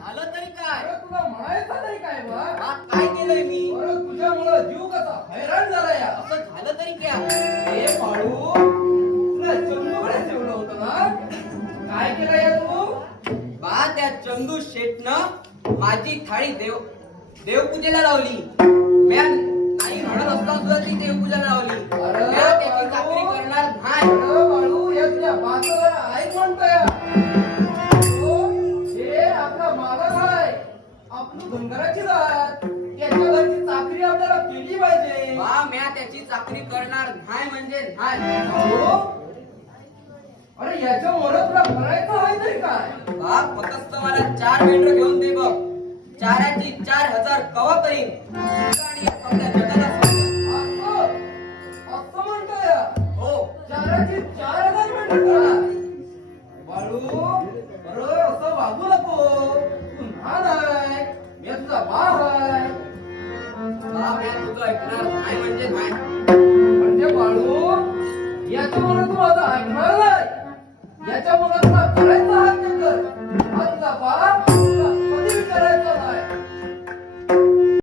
झालं तरी काय? तुला म्हणायचं काय काय केलंय मी? तुझ्यामुळं जीव कसा हैराण झाला या असं झालं तरी काय? पाळू काय केलं या तू? बा त्या चंदू शेटनं माझी थाळी देव देवपूजेला लावली. म्या नाही म्हणत असता सुद्धा ती देवपूजा लावली. करणार नाही. आपली जात. घरची चाकरी आपल्याला केली पाहिजे. म्या त्याची चाकरी करणार नाही म्हणजे नाही. हो? अरे याच्या मुळे तुला करायचं आहे तरी काय? बा फक्त मला चार मेंढर घेऊन दे बघ. चाराची चार हजार कवा करीन? आणि तुझा बाप आहे. बा म्या तुझं ऐकणार नाही म्हणजे नाही. म्हणजे बाळू तू